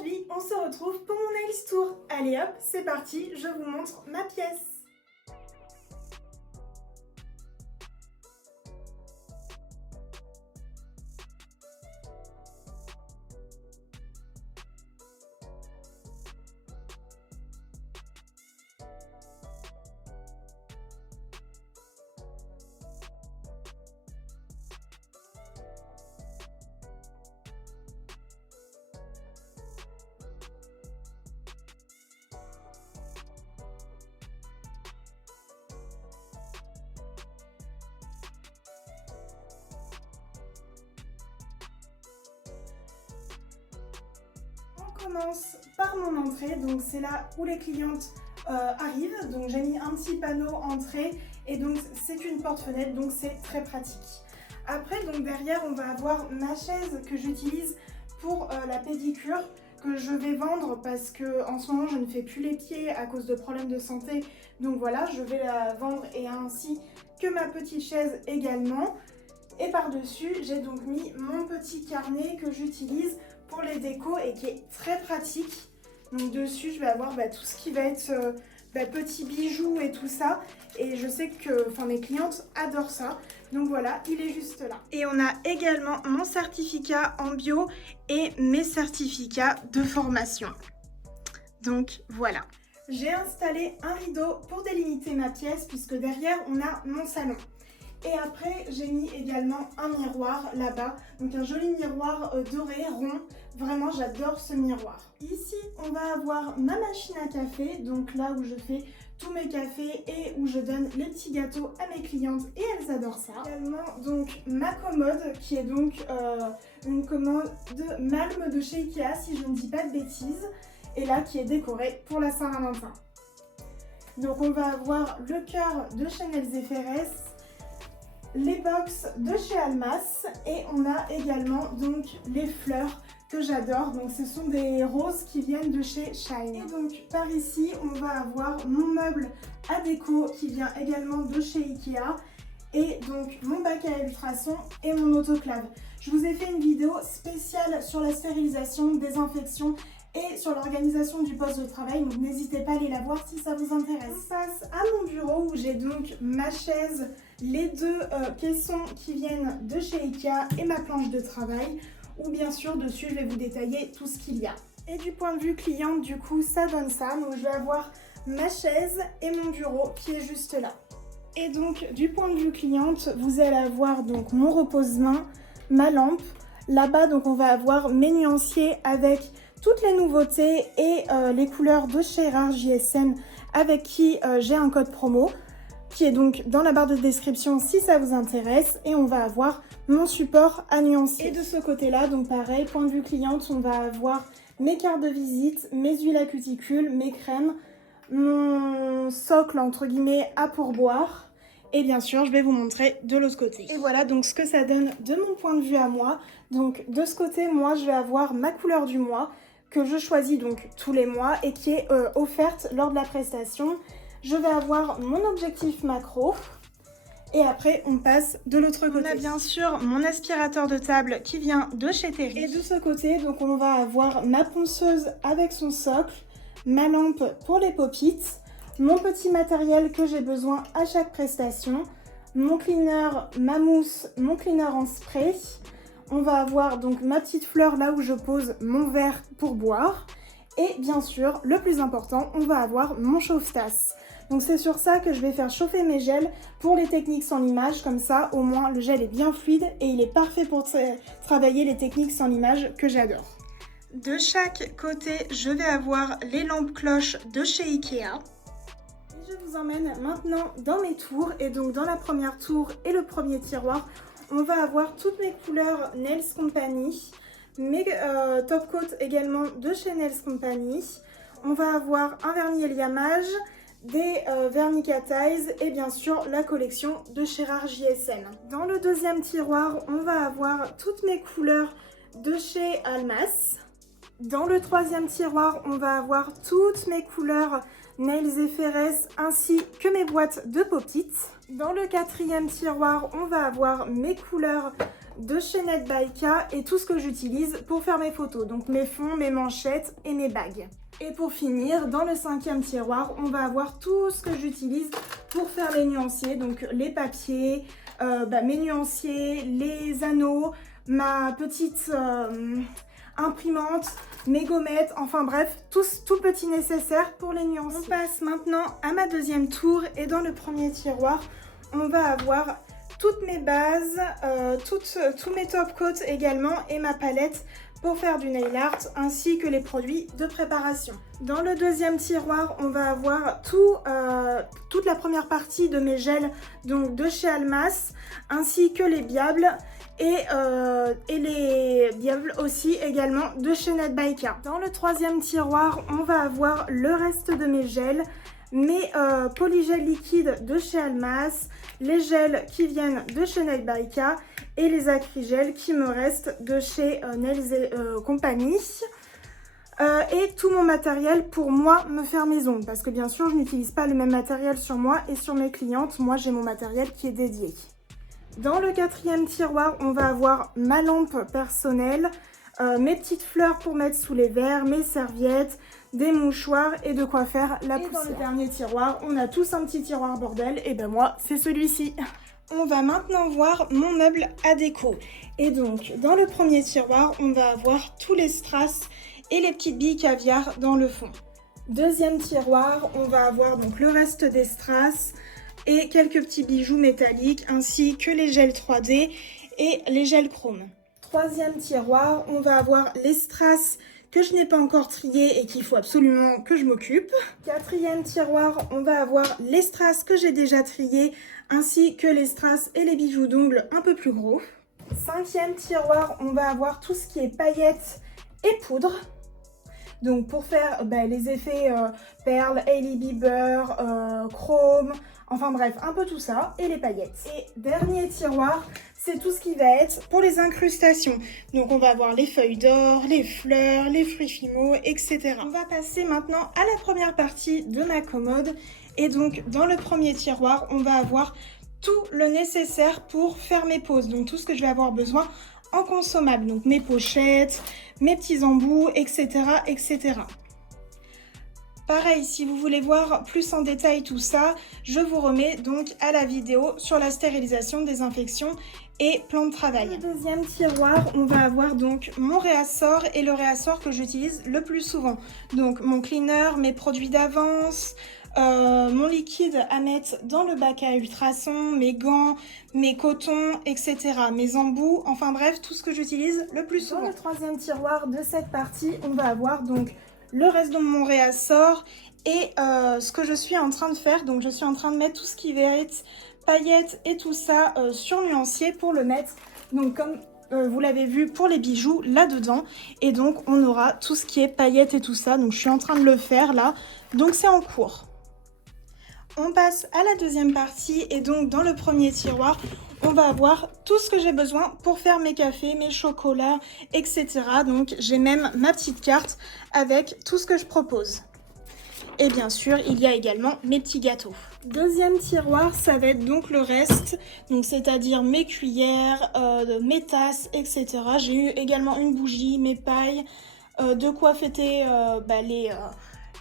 Aujourd'hui, on se retrouve pour mon Nails Tour. Allez hop, c'est parti, je vous montre ma pièce. On commence par mon entrée, donc c'est là où les clientes arrivent. Donc j'ai mis un petit panneau entrée et donc c'est une porte-fenêtre, donc c'est très pratique. Après, donc derrière, on va avoir ma chaise que j'utilise pour la pédicure, que je vais vendre parce que en ce moment je ne fais plus les pieds à cause de problèmes de santé. Donc voilà, je vais la vendre et ainsi que ma petite chaise également. Et par-dessus, j'ai donc mis mon petit carnet que j'utilise pour les décos et qui est très pratique. Donc dessus, je vais avoir tout ce qui va être petits bijoux et tout ça. Et je sais que mes clientes adorent ça. Donc voilà, il est juste là. Et on a également mon certificat en bio et mes certificats de formation. Donc voilà. J'ai installé un rideau pour délimiter ma pièce puisque derrière, on a mon salon. Et après, j'ai mis également un miroir là-bas, donc un joli miroir doré, rond. Vraiment, j'adore ce miroir. Ici, on va avoir ma machine à café, donc là où je fais tous mes cafés et où je donne les petits gâteaux à mes clientes et elles adorent ça. Également, donc ma commode qui est donc une commode de Malm de chez Ikea, si je ne dis pas de bêtises, et là qui est décorée pour la Saint-Valentin. Donc on va avoir le cœur de Chanel Zéphérès, les box de chez Almas et on a également donc les fleurs que j'adore. Donc ce sont des roses qui viennent de chez Shine. Et donc par ici on va avoir mon meuble à déco qui vient également de chez Ikea et donc mon bac à ultrasons et mon autoclave. Je vous ai fait une vidéo spéciale sur la stérilisation, désinfection et sur l'organisation du poste de travail, donc n'hésitez pas à aller la voir si ça vous intéresse. On passe à mon bureau où j'ai donc ma chaise, les deux caissons qui viennent de chez Ikea et ma planche de travail, où bien sûr dessus je vais vous détailler tout ce qu'il y a. Et du point de vue cliente, du coup ça donne ça, donc je vais avoir ma chaise et mon bureau qui est juste là. Et donc du point de vue cliente, vous allez avoir donc mon repose-main, ma lampe, là-bas donc on va avoir mes nuanciers avec toutes les nouveautés et les couleurs de chez Rare JSM avec qui j'ai un code promo qui est donc dans la barre de description si ça vous intéresse. Et on va avoir mon support à nuancer. Et de ce côté-là, donc pareil, point de vue cliente, on va avoir mes cartes de visite, mes huiles à cuticule, mes crèmes, mon socle entre guillemets à pourboire. Et bien sûr, je vais vous montrer de l'autre côté. Et voilà donc ce que ça donne de mon point de vue à moi. Donc de ce côté, moi je vais avoir ma couleur du mois que je choisis donc tous les mois et qui est offerte lors de la prestation. Je vais avoir mon objectif macro et après on passe de l'autre côté. On a bien sûr mon aspirateur de table qui vient de chez Terry. Et de ce côté, donc on va avoir ma ponceuse avec son socle, ma lampe pour les pop-it, mon petit matériel que j'ai besoin à chaque prestation, mon cleaner, ma mousse, mon cleaner en spray. On va avoir donc ma petite fleur là où je pose mon verre pour boire. Et bien sûr, le plus important, on va avoir mon chauffe-tasse. Donc c'est sur ça que je vais faire chauffer mes gels pour les techniques sans limage. Comme ça, au moins, le gel est bien fluide et il est parfait pour travailler les techniques sans limage que j'adore. De chaque côté, je vais avoir les lampes cloches de chez Ikea. Et je vous emmène maintenant dans mes tours. Et donc dans la première tour et le premier tiroir, on va avoir toutes mes couleurs Nails Company, mes top coat également de chez Nails Company. On va avoir un vernis éliamage, des vernis cat eyes et bien sûr la collection de chez Rare JSM. Dans le deuxième tiroir, on va avoir toutes mes couleurs de chez Almas. Dans le troisième tiroir, on va avoir toutes mes couleurs Nails Zéphérès ainsi que mes boîtes de pop-it. Dans le quatrième tiroir, on va avoir mes couleurs de chez Net by K et tout ce que j'utilise pour faire mes photos. Donc mes fonds, mes manchettes et mes bagues. Et pour finir, dans le cinquième tiroir, on va avoir tout ce que j'utilise pour faire les nuanciers. Donc les papiers, mes nuanciers, les anneaux, ma petite imprimante, mes gommettes, enfin bref, tout petit nécessaire pour les nuanciers. On passe maintenant à ma deuxième tour et dans le premier tiroir, on va avoir toutes mes bases, tous mes top coats également et ma palette pour faire du nail art ainsi que les produits de préparation. Dans le deuxième tiroir, on va avoir toute la première partie de mes gels donc de chez Almas ainsi que les biables et les biables aussi également de chez Net by K. Dans le troisième tiroir, on va avoir le reste de mes gels, mes polygels liquides de chez Almas, les gels qui viennent de chez Net by K et les acrygels qui me restent de chez Nails Company. Et tout mon matériel pour moi me faire mes ongles parce que bien sûr je n'utilise pas le même matériel sur moi et sur mes clientes. Moi j'ai mon matériel qui est dédié. Dans le quatrième tiroir, on va avoir ma lampe personnelle, mes petites fleurs pour mettre sous les verres, mes serviettes, des mouchoirs et de quoi faire la poussière. Et dans le dernier tiroir, on a tous un petit tiroir bordel, et ben moi, c'est celui-ci. On va maintenant voir mon meuble à déco. Et donc, dans le premier tiroir, on va avoir tous les strass et les petites billes caviar dans le fond. Deuxième tiroir, on va avoir donc le reste des strass et quelques petits bijoux métalliques ainsi que les gels 3D et les gels chrome. Troisième tiroir, on va avoir les strass que je n'ai pas encore triés et qu'il faut absolument que je m'occupe. Quatrième tiroir, on va avoir les strass que j'ai déjà triés ainsi que les strass et les bijoux d'ongles un peu plus gros. Cinquième tiroir, on va avoir tout ce qui est paillettes et poudre. Donc pour faire les effets perles, Hailey Bieber, chrome, enfin bref, un peu tout ça, et les paillettes. Et dernier tiroir, c'est tout ce qui va être pour les incrustations. Donc on va avoir les feuilles d'or, les fleurs, les fruits fimo, etc. On va passer maintenant à la première partie de ma commode. Et donc dans le premier tiroir, on va avoir tout le nécessaire pour faire mes poses. Donc tout ce que je vais avoir besoin en consommable. Donc mes pochettes, mes petits embouts, etc. etc. Pareil, si vous voulez voir plus en détail tout ça, je vous remets donc à la vidéo sur la stérilisation, désinfection et plan de travail. Dans le deuxième tiroir, on va avoir donc mon réassort et le réassort que j'utilise le plus souvent. Donc mon cleaner, mes produits d'avance, mon liquide à mettre dans le bac à ultrasons, mes gants, mes cotons, etc. Mes embouts, enfin bref, tout ce que j'utilise le plus souvent. Dans le troisième tiroir de cette partie, on va avoir donc le reste de mon réassort et ce que je suis en train de faire. Donc je suis en train de mettre tout ce qui va être paillettes et tout ça sur nuancier pour le mettre. Donc comme vous l'avez vu pour les bijoux là-dedans. Et donc on aura tout ce qui est paillettes et tout ça. Donc je suis en train de le faire là. Donc c'est en cours. On passe à la deuxième partie et donc dans le premier tiroir, on va avoir tout ce que j'ai besoin pour faire mes cafés, mes chocolats, etc. Donc j'ai même ma petite carte avec tout ce que je propose. Et bien sûr, il y a également mes petits gâteaux. Deuxième tiroir, ça va être donc le reste, donc c'est-à-dire mes cuillères, mes tasses, etc. J'ai eu également une bougie, mes pailles, de quoi fêter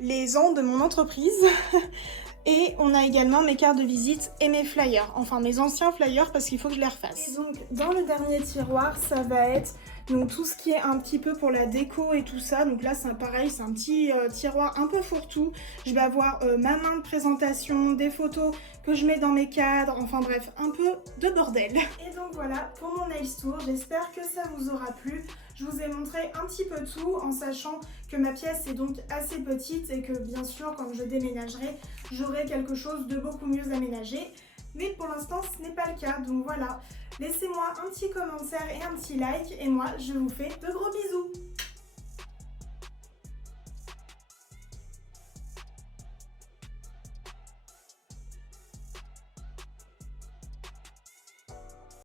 les ans de mon entreprise. Et on a également mes cartes de visite et mes flyers, enfin mes anciens flyers parce qu'il faut que je les refasse. Et donc dans le dernier tiroir, ça va être donc tout ce qui est un petit peu pour la déco et tout ça. Donc là c'est pareil, c'est un petit tiroir un peu fourre-tout. Je vais avoir ma main de présentation, des photos que je mets dans mes cadres, enfin bref, un peu de bordel. Et donc voilà pour mon nails tour, j'espère que ça vous aura plu. Je vous ai montré un petit peu tout en sachant que ma pièce est donc assez petite et que bien sûr quand je déménagerai, j'aurai quelque chose de beaucoup mieux aménagé. Mais pour l'instant ce n'est pas le cas, donc voilà. Laissez-moi un petit commentaire et un petit like et moi je vous fais de gros bisous.